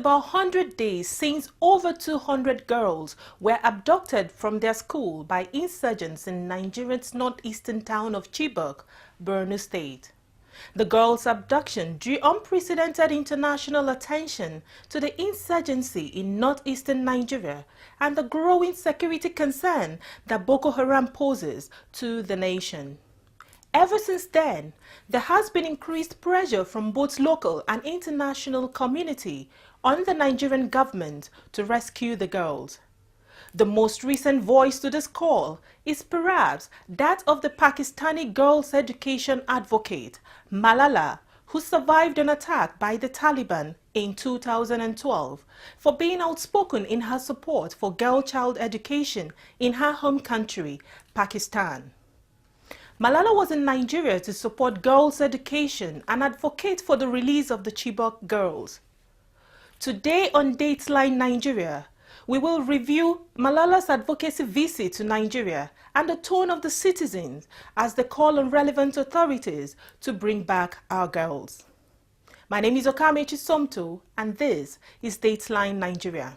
about 100 days since over 200 girls were abducted from their school by insurgents in Nigeria's northeastern town of Chibok, Borno State. The girls' abduction drew unprecedented international attention to the insurgency in northeastern Nigeria and the growing security concern that Boko Haram poses to the nation. Ever since then, there has been increased pressure from both local and international community on the Nigerian government to rescue the girls. The most recent voice to this call is perhaps that of the Pakistani girls' education advocate, Malala, who survived an attack by the Taliban in 2012 for being outspoken in her support for girl child education in her home country, Pakistan. Malala was in Nigeria to support girls' education and advocate for the release of the Chibok girls. Today on Dateline Nigeria, we will review Malala's advocacy visit to Nigeria and the tone of the citizens as they call on relevant authorities to bring back our girls. My name is Okame Chisomto and this is Dateline Nigeria.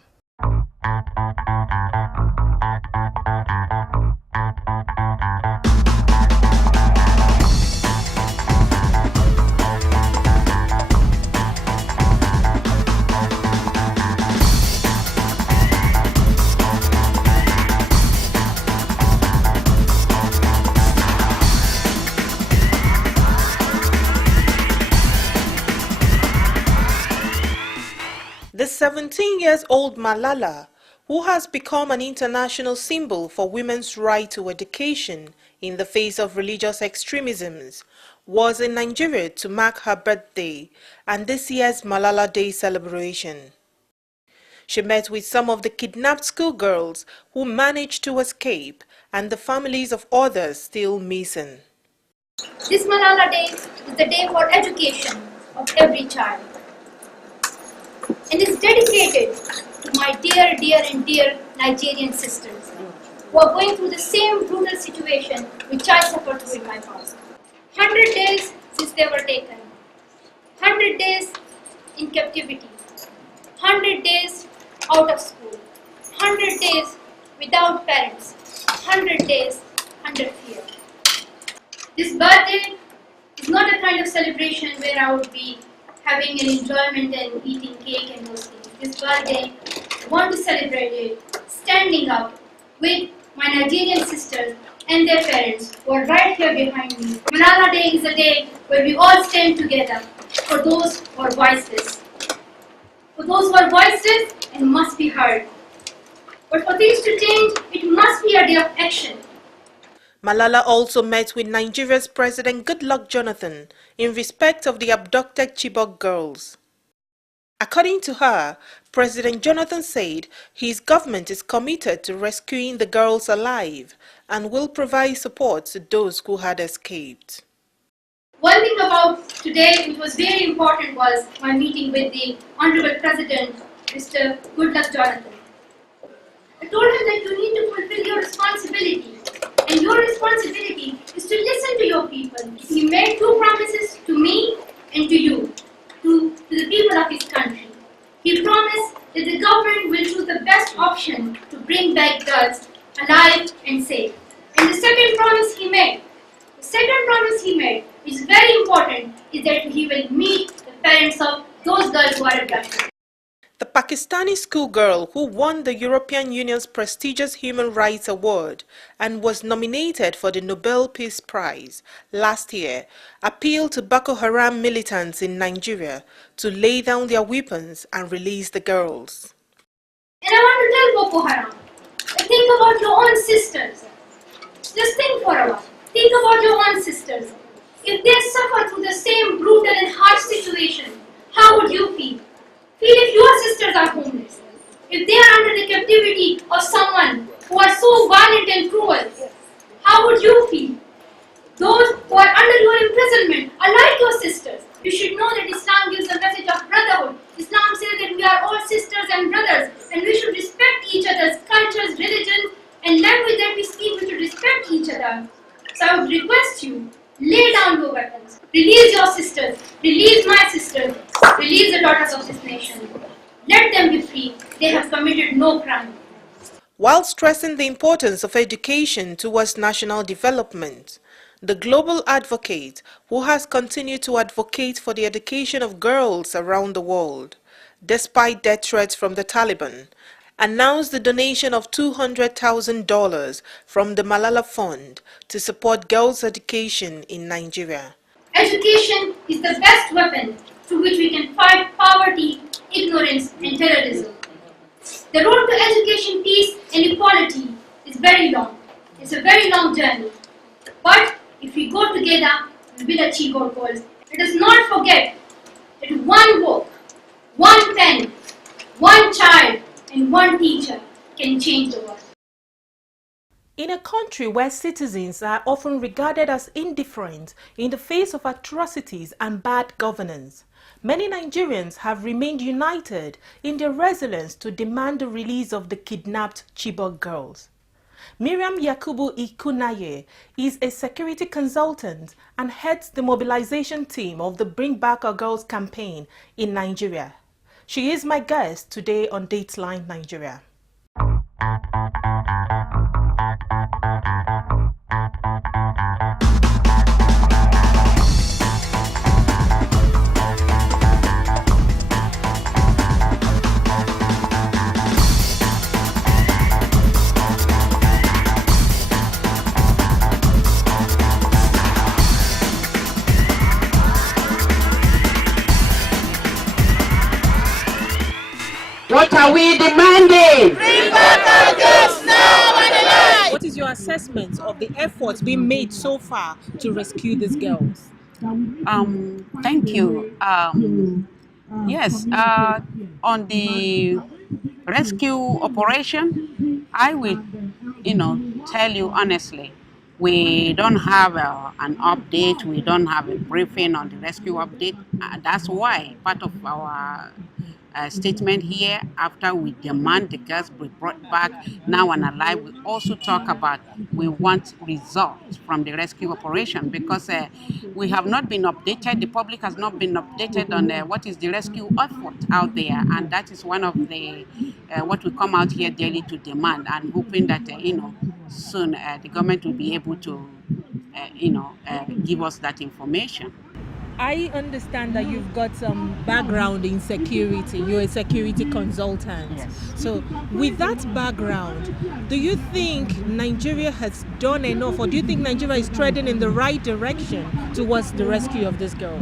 The 17-year-old Malala, who has become an international symbol for women's right to education in the face of religious extremisms, was in Nigeria to mark her birthday and this year's Malala Day celebration. She met with some of the kidnapped schoolgirls who managed to escape and the families of others still missing. This Malala Day is the day for education of every child, and is dedicated to my dear Nigerian sisters who are going through the same brutal situation which I suffered through in my past. 100 days since they were taken, 100 days in captivity, 100 days out of school, 100 days without parents, 100 days under fear. This birthday is not a kind of celebration where I would be having an enjoyment and eating cake and those things. This birthday, I want to celebrate it standing up with my Nigerian sisters and their parents who are right here behind me. Malala Day is a day where we all stand together for those who are voiceless. For those who are voiceless and must be heard. But for things to change, it must be a day of action. Malala also met with Nigeria's President Goodluck Jonathan in respect of the abducted Chibok girls. According to her, President Jonathan said his government is committed to rescuing the girls alive and will provide support to those who had escaped. One thing about today which was very important was my meeting with the Honorable President, Mr. Goodluck Jonathan. I told him that you need to fulfill your responsibility. And your responsibility is to listen to your people. He made two promises to me and to you, to the people of his country. He promised that the government will choose the best option to bring back girls alive and safe. And the second promise he made, which is very important, is that he will meet the parents of those girls who are abducted. The Pakistani schoolgirl who won the European Union's prestigious Human Rights Award and was nominated for the Nobel Peace Prize last year appealed to Boko Haram militants in Nigeria to lay down their weapons and release the girls. And I want to tell Boko Haram, think about your own sisters. Just think for a while. Think about your own sisters. If they suffer through the same brutal and harsh situation, how would you feel? Feel if your sisters are homeless, if they are under the captivity of someone who are so violent and cruel, how would you feel? Those who are under your imprisonment are like your sisters. You should know that Islam gives a message of brotherhood. Islam says that we are all sisters and brothers and we should respect each other's cultures, religions and language that we speak. We should respect each other. So I would request you, lay down your weapons. Release your sisters. Release my sisters. Release the daughters of this nation. Let them be free. They have committed no crime. While stressing the importance of education towards national development, the global advocate, who has continued to advocate for the education of girls around the world, despite death threats from the Taliban, announced the donation of $200,000 from the Malala Fund to support girls' education in Nigeria. Education is the best weapon through which we can fight poverty, ignorance, and terrorism. The road to education, peace, and equality is very long. It's a very long journey. But if we go together, we will achieve our goals. Let us not forget that one book, one pen, one child, and one teacher can change the world. In a country where citizens are often regarded as indifferent in the face of atrocities and bad governance, many Nigerians have remained united in their resilience to demand the release of the kidnapped Chibok girls. Miriam Yakubu Ikunaye is a security consultant and heads the mobilization team of the Bring Back Our Girls campaign in Nigeria. She is my guest today on Dateline Nigeria. What are we demanding? Bring back our girls now and alive! What is your assessment of the efforts being made so far to rescue these girls? Thank you. Yes, on the rescue operation, I will, tell you honestly, we don't have an update. We don't have a briefing on the rescue update. That's why part of our statement here, after we demand the girls be brought back now and alive, we also talk about we want results from the rescue operation, because we have not been updated, the public has not been updated on what is the rescue effort out there, and that is one of the what we come out here daily to demand, and hoping that soon the government will be able to give us that information. I understand that you've got some background in security. You're a security consultant. Yes. So with that background, do you think Nigeria has done enough, or do you think Nigeria is treading in the right direction towards the rescue of this girl?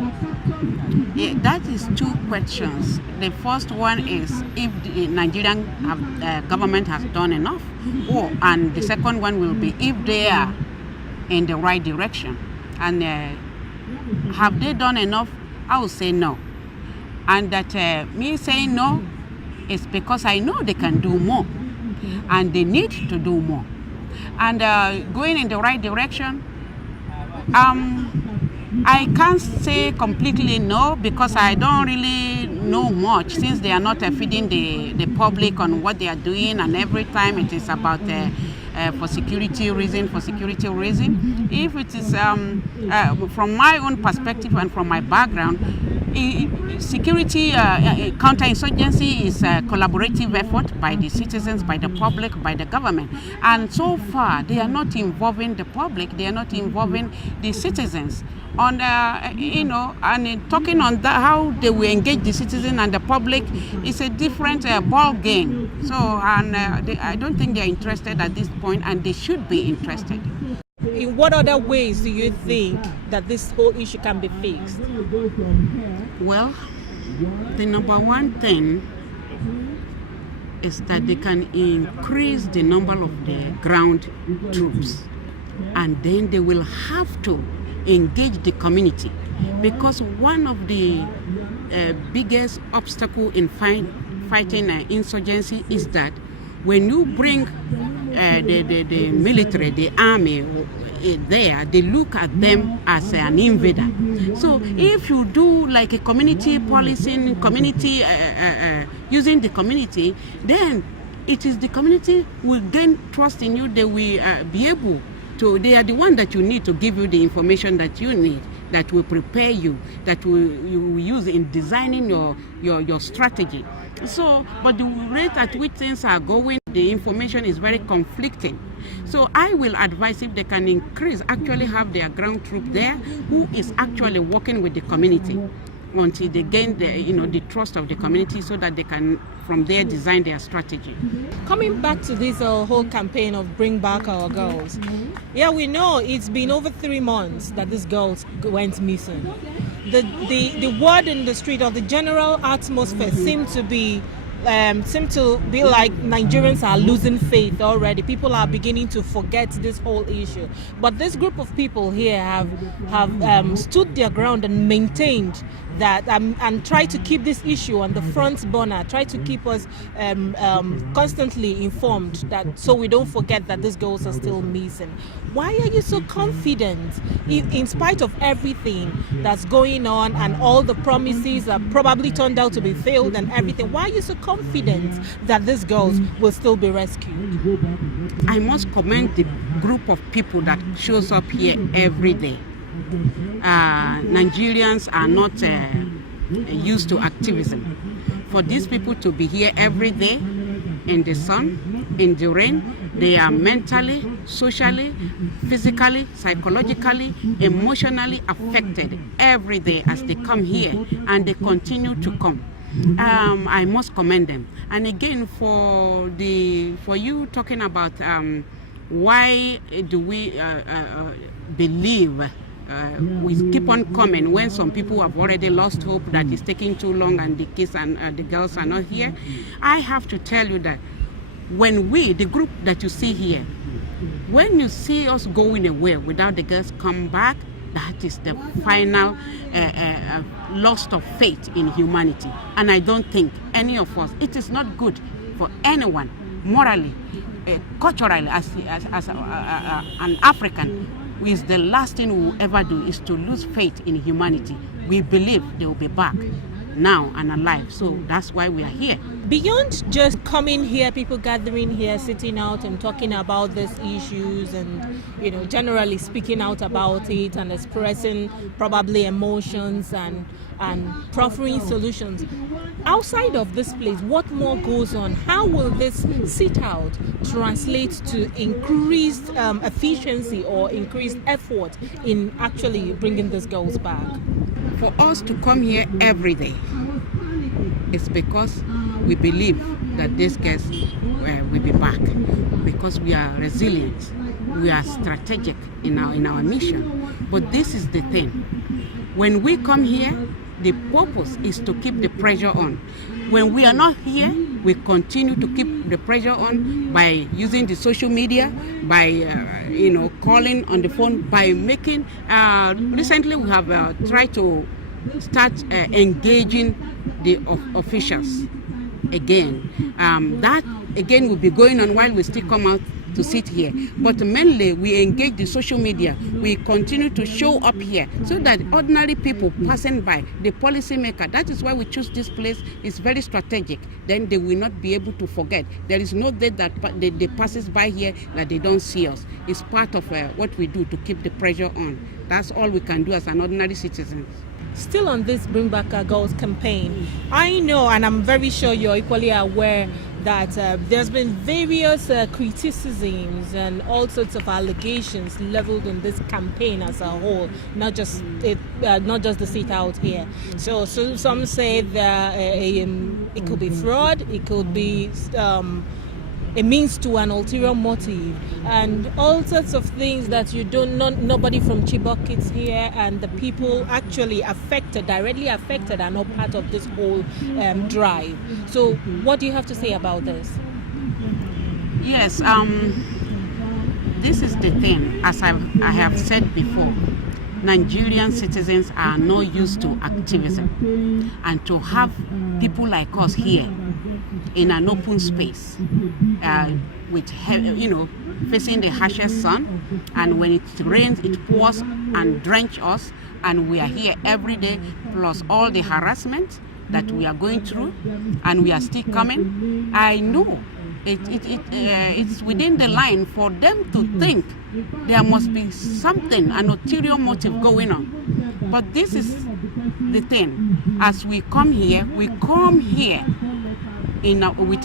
Yeah, that is two questions. The first one is if the Nigerian government has done enough, and the second one will be if they are in the right direction. And have they done enough? I would say no. And that me saying no is because I know they can do more, and they need to do more. And going in the right direction, I can't say completely no, because I don't really know much, since they are not feeding the public on what they are doing, and every time it is about for security reason. If it is from my own perspective and from my background, security counterinsurgency is a collaborative effort by the citizens, by the public, by the government, and so far they are not involving the public, they are not involving the citizens on and talking on that, how they will engage the citizen and the public is a different ball game. So I don't think they are interested at this point, and they should be interested. In what other ways do you think that this whole issue can be fixed? Well, the number one thing is that they can increase the number of the ground troops, and then they will have to engage the community, because one of the biggest obstacle in fighting insurgency is that when you bring the military, the army there, they look at them as an invader. So if you do like a community policing, community using the community, then it is the community will gain trust in you. They will be able to, they are the one that you need to give you the information that you need. that will prepare you, that you will use in designing your strategy. So, but the rate at which things are going, the information is very conflicting. So I will advise if they can increase, actually have their ground troop there who is actually working with the community until they gain the trust of the community, so that they can from there design their strategy. Coming back to this whole campaign of Bring Back Our Girls, yeah, we know it's been over 3 months that these girls went missing. The word in the street, or the general atmosphere, seem to be like Nigerians are losing faith already. People are beginning to forget this whole issue. But this group of people here have stood their ground and maintained that and try to keep this issue on the front burner, try to keep us constantly informed, that so we don't forget that these girls are still missing. Why are you so confident, in spite of everything that's going on and all the promises that probably turned out to be failed and everything? Why are you so confident that these girls will still be rescued? I must commend the group of people that shows up here every day. Nigerians are not used to activism. For these people to be here every day in the sun, in the rain, they are mentally, socially, physically, psychologically, emotionally affected every day as they come here, and they continue to come. I must commend them. And again, for you talking about why do we believe we keep on coming when some people have already lost hope that it's taking too long and the kids and the girls are not here. I have to tell you that when we, the group that you see here, when you see us going away without the girls come back, that is the final loss of faith in humanity. And I don't think any of us, it is not good for anyone, morally, culturally, as an African, is the last thing we will ever do is to lose faith in humanity. We believe they will be back now and alive. So that's why we are here. Beyond just coming here, people gathering here, sitting out and talking about these issues and, generally speaking out about it and expressing probably emotions and proffering solutions. Outside of this place, what more goes on? How will this sit out translate to increased efficiency or increased effort in actually bringing these girls back? For us to come here every day, it's because we believe that these girls will be back, because we are resilient, we are strategic in our mission. But this is the thing. When we come here, the purpose is to keep the pressure on. When we are not here, we continue to keep the pressure on by using the social media, by calling on the phone, by making. Recently, we have tried to start engaging the officials again. That again will be going on while we still come out to sit here. But mainly we engage the social media. We continue to show up here so that ordinary people passing by, the policymaker, that is why we choose this place. It's very strategic. Then they will not be able to forget. There is no day that they passes by here that they don't see us. It's part of what we do to keep the pressure on. That's all we can do as an ordinary citizen. Still on this Bring Back Our Girls campaign, I know, and I'm very sure you're equally aware, that there's been various criticisms and all sorts of allegations leveled in this campaign as a whole, not just the sit out here. So some say that it could be fraud, it could be a means to an ulterior motive, and all sorts of things that nobody from Chibok is here, and the people actually directly affected are not part of this whole drive. So what do you have to say about this? Yes, this is the thing. As I have said before, Nigerian citizens are not used to activism, and to have people like us here in an open space with facing the harshest sun, and when it rains it pours and drenches us, and we are here every day, plus all the harassment that we are going through, and we are still coming. I know it's within the line for them to think there must be something, an ulterior motive going on. But this is the thing. As we come here with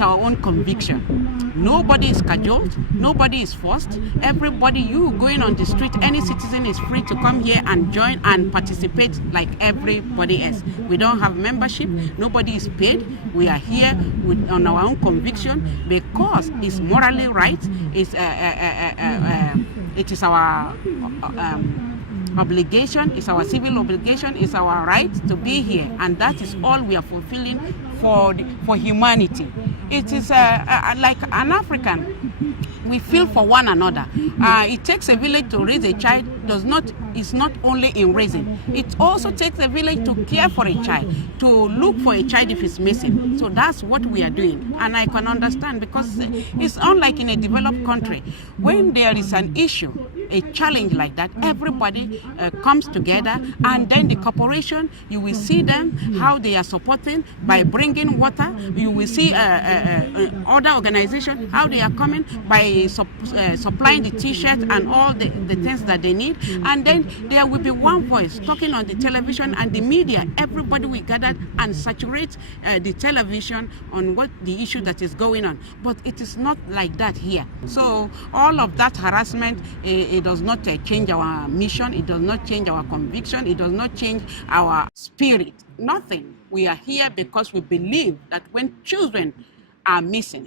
our own conviction. Nobody is cajoled, nobody is forced. Everybody, you going on the street, any citizen is free to come here and join and participate like everybody else. We don't have membership, nobody is paid. We are here on our own conviction because it's morally right. It is our obligation, it's our civil obligation, it's our right to be here, and that is all we are fulfilling for humanity. It is like an African. We feel for one another. It takes a village to raise a child. It's not only in raising. It also takes a village to care for a child, to look for a child if it's missing. So that's what we are doing. And I can understand because it's unlike in a developed country. When there is an issue, a challenge like that, everybody comes together, and then the corporation, you will see them, how they are supporting by bringing water. You will see other organizations, how they are coming by supplying the t-shirts and all the things that they need. And then there will be one voice talking on the television and the media. Everybody will gather and saturate the television on what the issue that is going on. But it is not like that here. So all of that harassment, it does not change our mission. It does not change our conviction. It does not change our spirit. Nothing. We are here because we believe that when children are missing,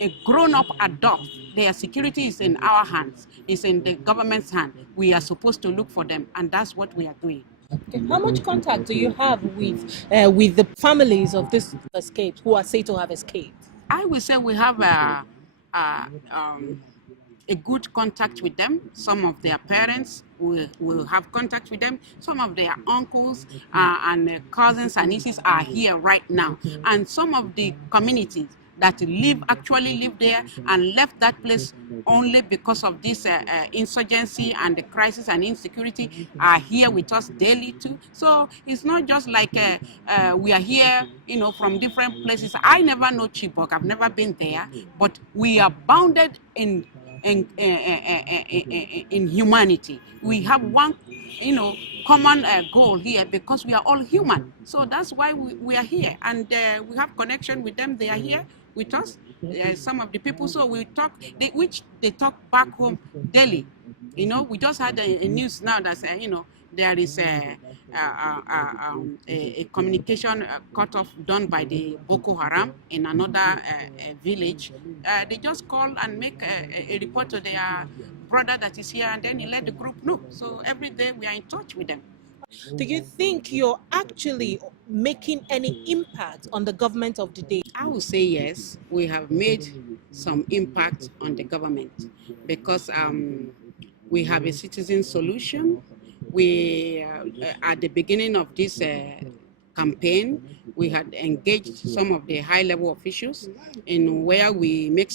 a grown-up adult, their security is in our hands, is in the government's hand. We are supposed to look for them, and that's what we are doing. Okay. How much contact do you have with the families of these escaped who are said to have escaped? I will say we have a good contact with them. Some of their parents will have contact with them. Some of their uncles and cousins and nieces are here right now. And some of the communities that actually live there and left that place only because of this insurgency and the crisis and insecurity are here with us daily too. So it's not just like we are here, from different places. I never know Chibok. I've never been there, but we are bounded in humanity. We have one, common goal here because we are all human. So that's why we are here, and we have connection with them. They are here with us. Some of the people, so we talk, which they talk back home daily. We just had a news now that there is a communication cutoff done by the Boko Haram in another village. They just call and make a report to their brother that is here, and then he let the group know. So every day we are in touch with them. Do you think you're actually making any impact on the government of the day? I would say yes, we have made some impact on the government because we have a citizen solution. We, at the beginning of this campaign, we had engaged some of the high-level officials in where we made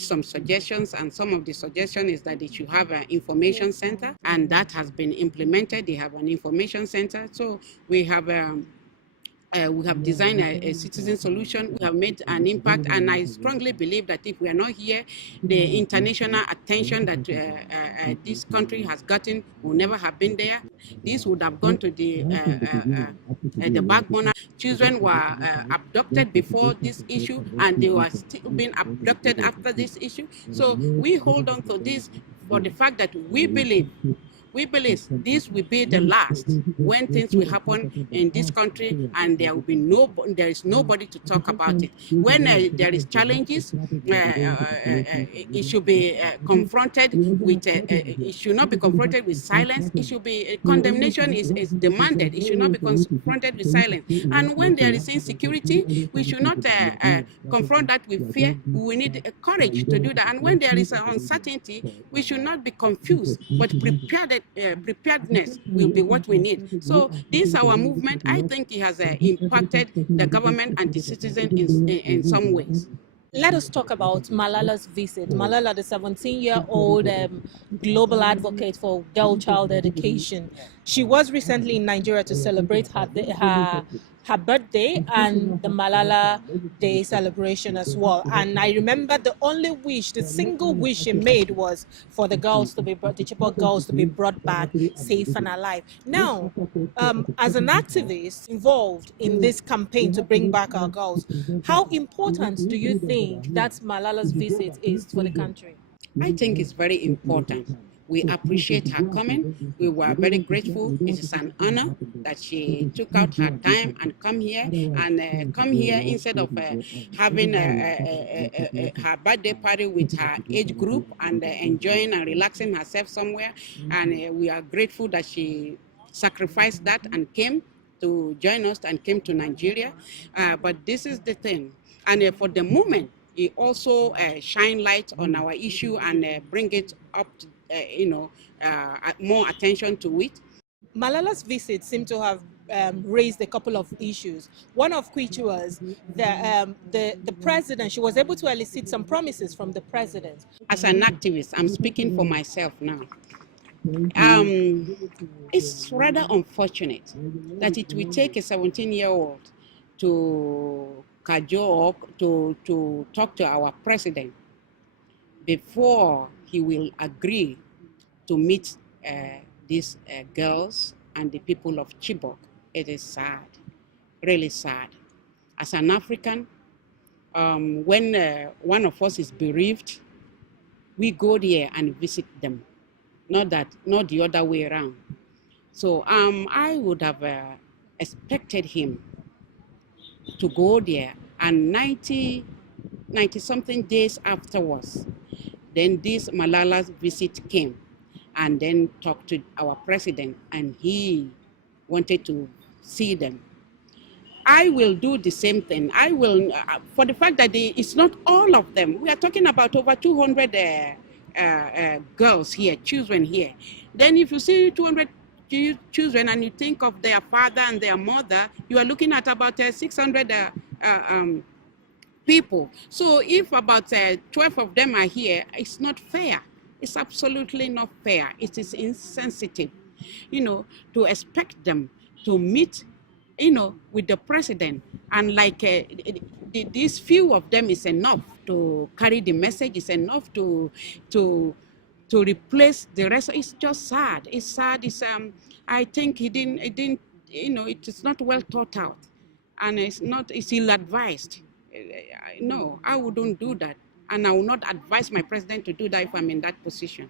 some suggestions, and some of the suggestion is that they should have an information center, and that has been implemented. They have an information center, so we have designed a citizen solution. We have made an impact, and I strongly believe that if we are not here, the international attention that this country has gotten will never have been there. This would have gone to the backbone. Children were abducted before this issue, and they were still being abducted after this issue. So we hold on to this for the fact that we believe this will be the last when things will happen in this country, and there is nobody to talk about it. When there is challenges, it should be confronted with. It should not be confronted with silence. It should be condemnation is demanded. It should not be confronted with silence. And when there is insecurity, we should not confront that with fear. We need courage to do that. And when there is uncertainty, we should not be confused, but preparedness will be what we need. So this our movement. I think it has impacted the government and the citizen in some ways. Let us talk about Malala's visit. Malala, the 17-year-old global advocate for girl child education. She was recently in Nigeria to celebrate her her birthday and the Malala Day celebration as well. And I remember the only wish, the single wish she made was for the girls to be brought, the Chibok girls to be brought back safe and alive. Now, as an activist involved in this campaign to bring back our girls, how important do you think that Malala's visit is for the country? I think it's very important. We appreciate her coming. We were very grateful. It is an honor that she took out her time and come here instead of having her birthday party with her age group and enjoying and relaxing herself somewhere. And we are grateful that she sacrificed that and came to join us and came to Nigeria. But this is the thing. And for the moment, it also shine light on our issue and bring it up to, more attention to it. Malala's visit seemed to have raised a couple of issues. One of which was the president. She was able to elicit some promises from the president. As an activist, I'm speaking for myself now. It's rather unfortunate that it will take a 17-year-old to cajole to talk to our president before he will agree to meet these girls and the people of Chibok. It is sad, really sad. As an African, when one of us is bereaved, we go there and visit them, not the other way around. So I would have expected him to go there, and 90 something days afterwards, then this Malala's visit came, and then talked to our president, and he wanted to see them. I will do the same thing. I will, for the fact that it's not all of them. We are talking about over 200 girls here, children here. Then if you see 200 children and you think of their father and their mother, you are looking at about 600 people. So if about 12 of them are here, it's not fair. It's absolutely not fair. It is insensitive, to expect them to meet, with the president. And like these few of them is enough to carry the message, is enough to replace the rest. It's just sad. It's sad. It's I think it didn't, it is not well thought out, and it's ill-advised. No, I wouldn't do that, and I will not advise my president to do that if I'm in that position.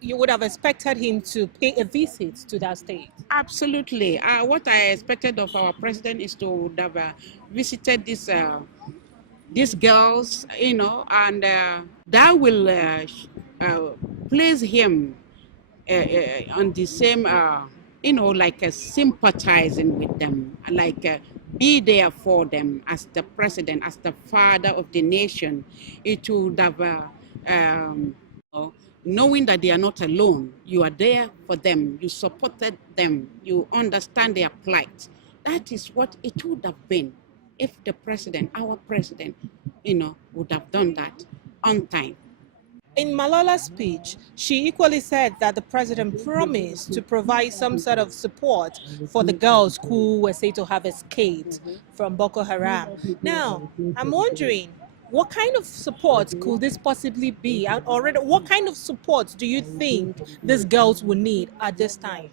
You would have expected him to pay a visit to that state? Absolutely. What I expected of our president is to have visited these girls, and that will place him on the same, like sympathizing with them, like be there for them as the president, as the father of the nation. It would have, knowing that they are not alone, you are there for them, you supported them, you understand their plight. That is what it would have been if the president, our president, would have done that on time. In Malala's speech, she equally said that the president promised to provide some sort of support for the girls who were said to have escaped from Boko Haram. Now, I'm wondering, what kind of support could this possibly be? And already, what kind of support do you think these girls will need at this time?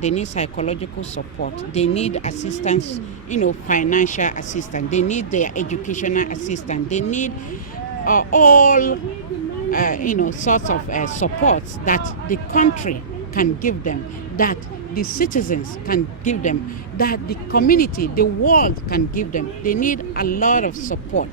They need psychological support. They need assistance, financial assistance. They need their educational assistance. They need all, sorts of supports that the country can give them, that the citizens can give them, that the community, the world can give them. They need a lot of support.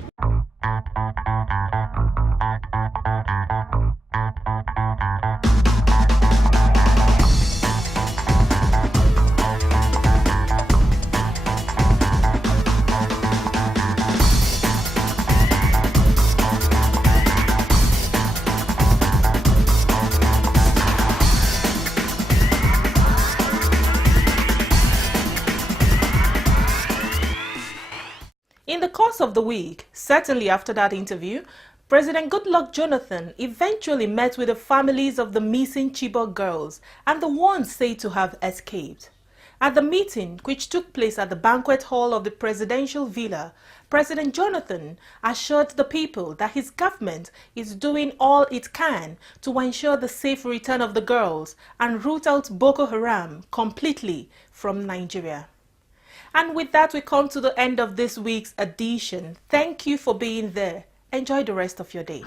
In the course of the week, certainly after that interview, President Goodluck Jonathan eventually met with the families of the missing Chibok girls and the ones said to have escaped. At the meeting, which took place at the banquet hall of the presidential villa, President Jonathan assured the people that his government is doing all it can to ensure the safe return of the girls and root out Boko Haram completely from Nigeria. And with that, we come to the end of this week's edition. Thank you for being there. Enjoy the rest of your day.